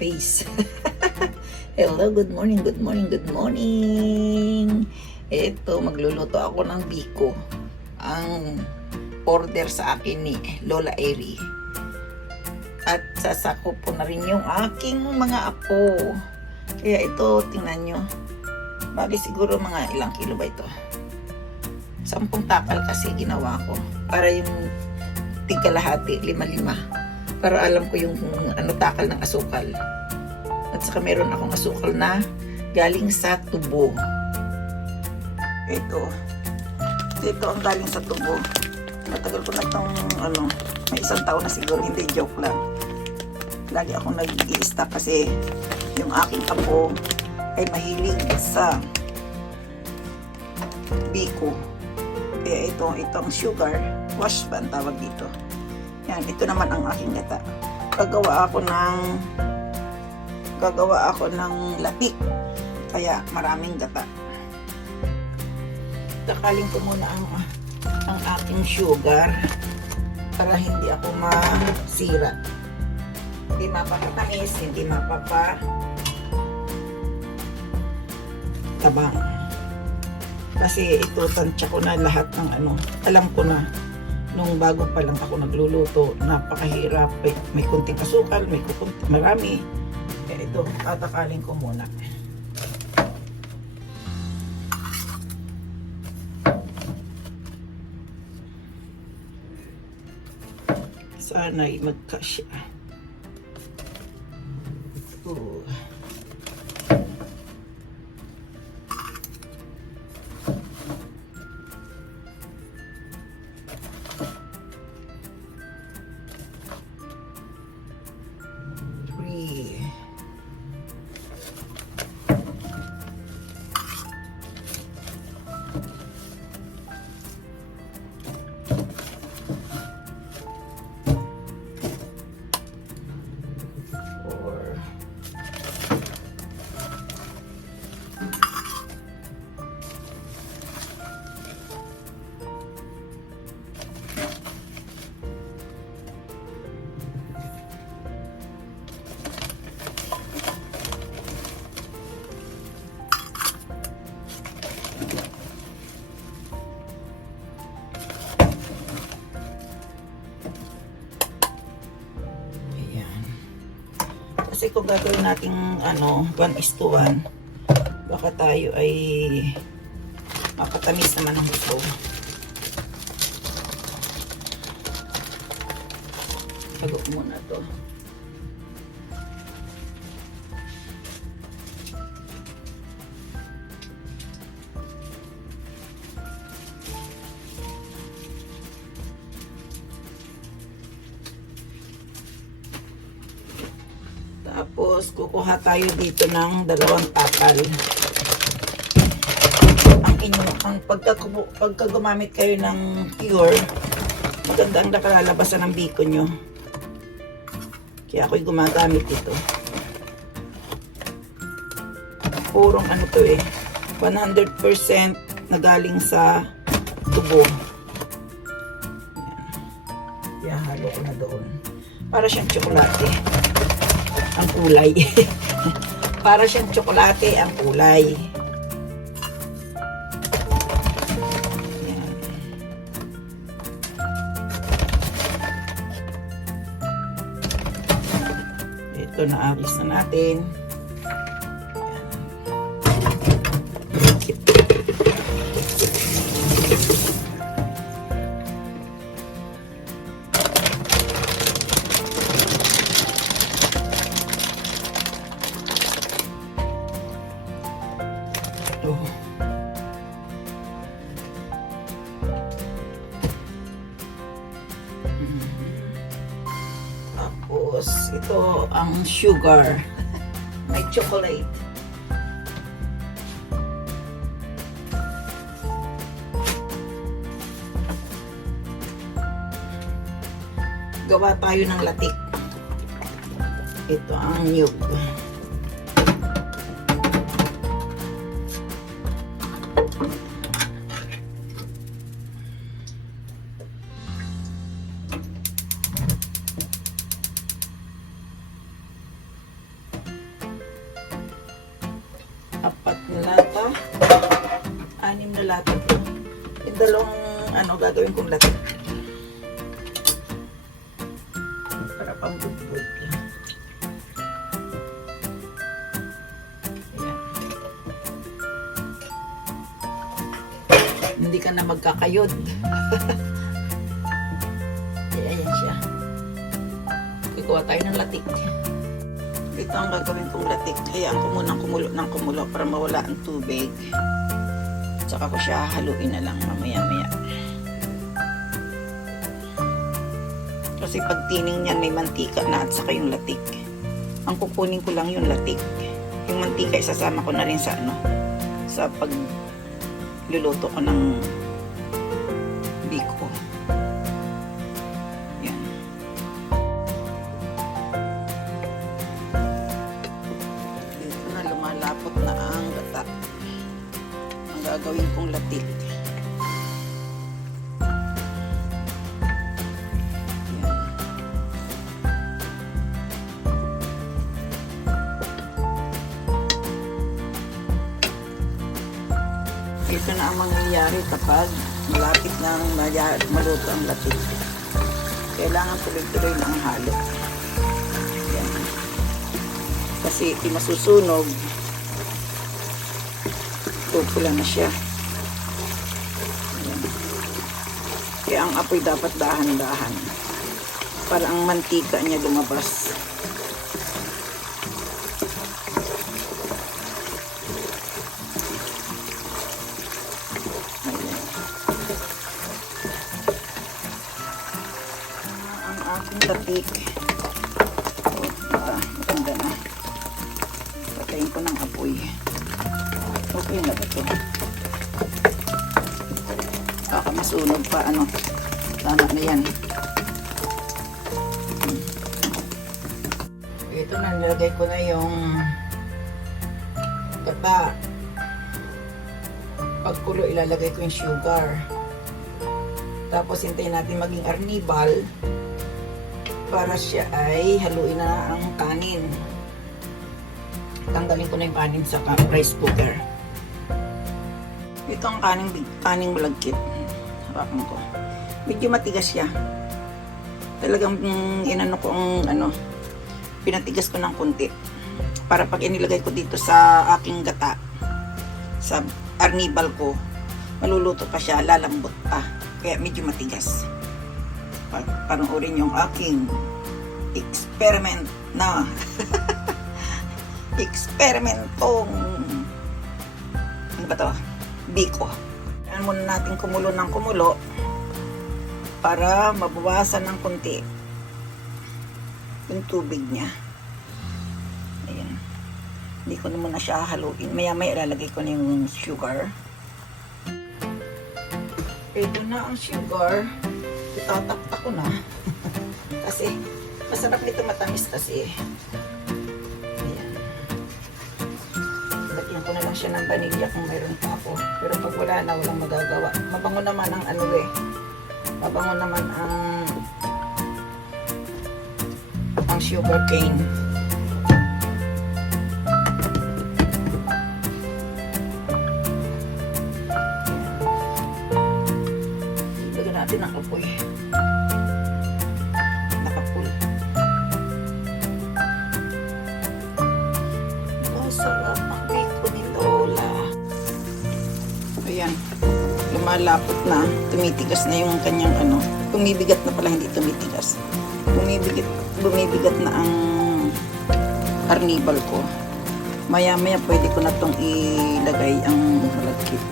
face. Hello, good morning, good morning, good morning. Ito, magluluto ako ng biko. Ang order sa akin ni Lola Eri. At sasako po na rin yung aking mga apo. Kaya ito, tingnan nyo. Bali siguro mga ilang kilo ba ito? 10 takal kasi ginawa ko. Para yung tigkalahati, 5-5. Para alam ko yung takal ng asukal. At saka meron akong asukal na galing sa tubo. Ito ang galing sa tubo. Matagal ko na itong may 1 taon na siguro, hindi joke lang. Lagi akong nag-i-stock kasi yung aking apo ay mahilig sa biko. Kaya itong sugar wash ba ang tawag dito. Yan, ito naman ang aking gata. Gagawa ako ng latik. Kaya maraming gata. Takalin ko muna ang aking sugar para hindi ako masira. Hindi mapapatamis, hindi tabang. Kasi ito, tansya ko na lahat ng alam ko na. Nung bago pa lang ako nagluluto, napakahirap. May kunting asukal, may kunting marami. Kaya ito, tatakalin ko muna. Sana'y magkasya. Ito. Kasi kung gagawin natin 1:1, baka tayo ay mapatamis naman ang gusto. Tago muna to. Tapos, kukuha tayo dito ng 2 takal. Pagka gumamit kayo ng pure, maganda ang nakalalabasan ng biko nyo. Kaya ako'y gumagamit ito. Purong 100% na galing sa tubo. Yan, halo ko na doon. Para siyang tsokolate. Ang kulay. Para siyang tsokolate ang kulay. Yan. Ito na aris na natin. Tapos ito ang sugar. May chocolate. Gawa tayo ng latik. Ito ang nyug. sa 6 na lahat ito. Yung dalawang gagawin kong lahat. Para pang budbud. Hindi ka na magkakayod. Ayan siya. Kukuha tayo ng latik. Ito ang gagawin kong latik. Hayaan ko munang kumulo ng kumulo para mawala ang tubig. Tsaka ko siya haluin na lang mamaya-maya. Kasi pag tining niyan may mantika na at saka yung latik. Ang kukunin ko lang yung latik. Yung mantika isasama ko na rin sa sa pagluluto ko ng biko. Yan. Dito na lumalapot na ang gata. Ang gagawin kong latik. Ito na ang mangyayari kapag malapit na maluto ang latik. Kailangan tuloy-tuloy na ang halo. Yan. Kasi masusunog, pupula na siya. Yan. Kaya ang apoy dapat dahan-dahan para ang mantika niya lumabas. Latik. Maganda na. Patayin ko ng apoy. Okay na ba ito? Baka masunog pa. Tama na yan. Ito na, nilagay ko na yung gata. Pagkulo, ilalagay ko yung sugar. Tapos hintayin natin maging arnibal para siya ay haluin na ang kanin. Tanggalin ko na yung kanin sa rice cooker. Ito ang kaning malagkit. Hawakan ko. Medyo matigas siya. Talagang inano ko ang pinatigas ko ng kunti. Para pag inilagay ko dito sa aking gata, sa arnibal ko, maluluto pa siya, lalambot pa. Kaya medyo matigas. Panoorin yung aking experiment na experimentong ano ba to? Biko. Kaya muna natin kumulo ng kumulo para mabawasan ng konti yung tubig niya. Ayan. Hindi ko na muna siya haluin. Maya-maya ilalagay ko na yung sugar. Ito na ang sugar. Itataktak ko na. Kasi masarap nito, matamis kasi. Ayan. Lagyan ko na lang siya ng vanilla kung mayroon pa ako. Pero pag wala na, walang magagawa. Mabango naman ang mabango naman ang sugar cane. Lagyan natin ang apoy. Nakapul. Masarap ang biko ni Lola. Ayan. Lumalapot na. Tumitigas na yung kanyang Bumibigat na pala, hindi tumitigas. Bumibigat na ang arnibal ko. Maya-maya pwede ko na itong ilagay ang malagkit.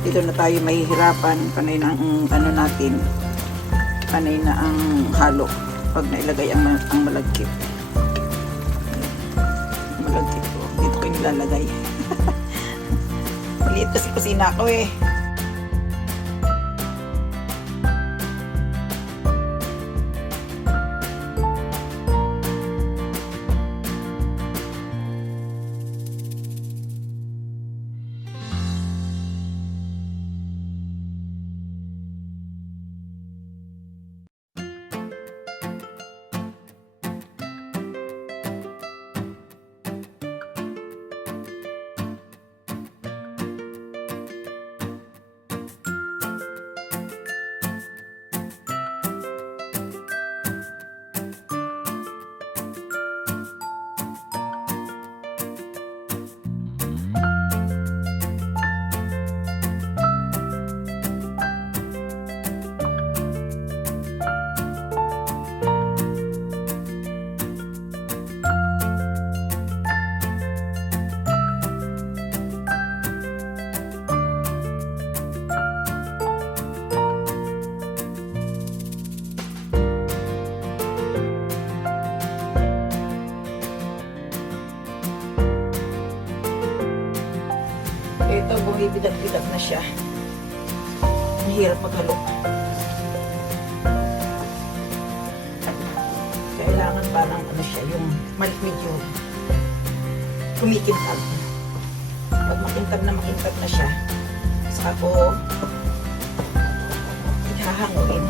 Dito na tayo mahihirapan. Panay na ang natin. Panay na ang halo pag nailagay ang malagkit. Malagkit ko. Dito ko nilalagay. Maliit kasi kusina ko eh. Nagbibilag-bilag na siya. Ang hirap maghalo. Kailangan parang ano siya, yung medyo kumikintab. Pag makintab na siya, saka ko ihahanguin.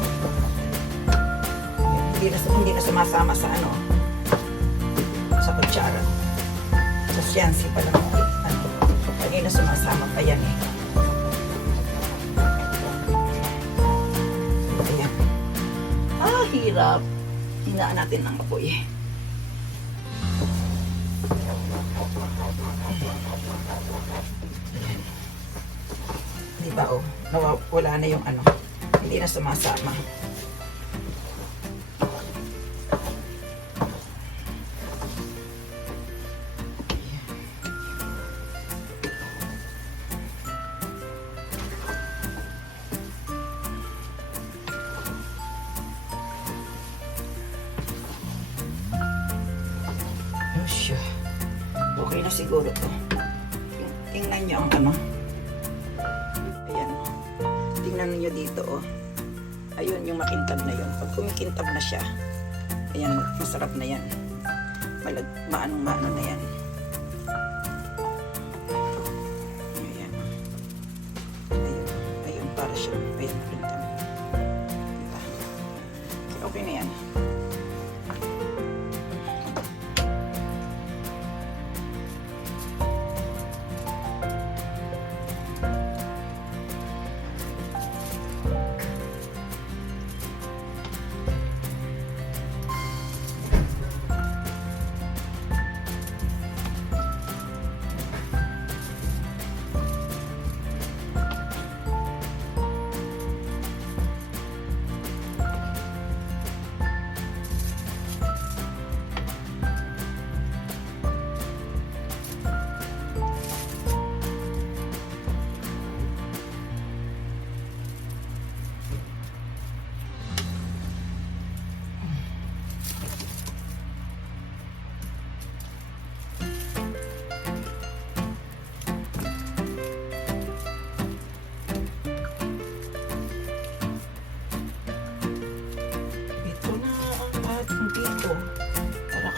Hindi na sumasama sa ano, sa kutsara. Sa siyansi pa lang. Hindi na sumasama pa yan eh. Ayan. Hirap. Hinaan natin ng apoy. Di ba oh, wala na yung ano, hindi na sumasama. Okay na siguro to. Tingnan nyo ang ano. Ayan. Tingnan nyo dito oh. Ayun yung makintab na yun. Pag kumikintab na siya, ayan, masarap na yan. Maano na yan. Ayan. Ayun para siya. Ayan, makintab. Diba? Okay na yan.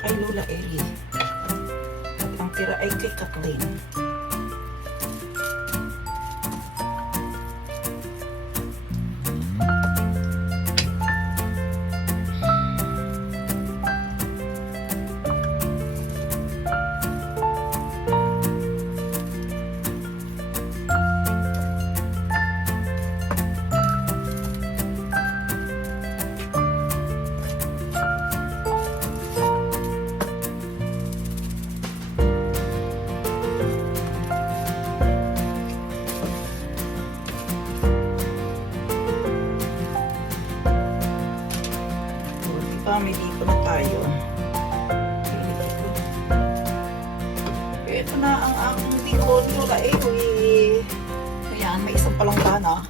Kay Lola Ellie. At ang tira ay kay Kathleen. May dito na tayo. Ito na ang aking biko, Lola Ellie. Ayan, may isang palanggana.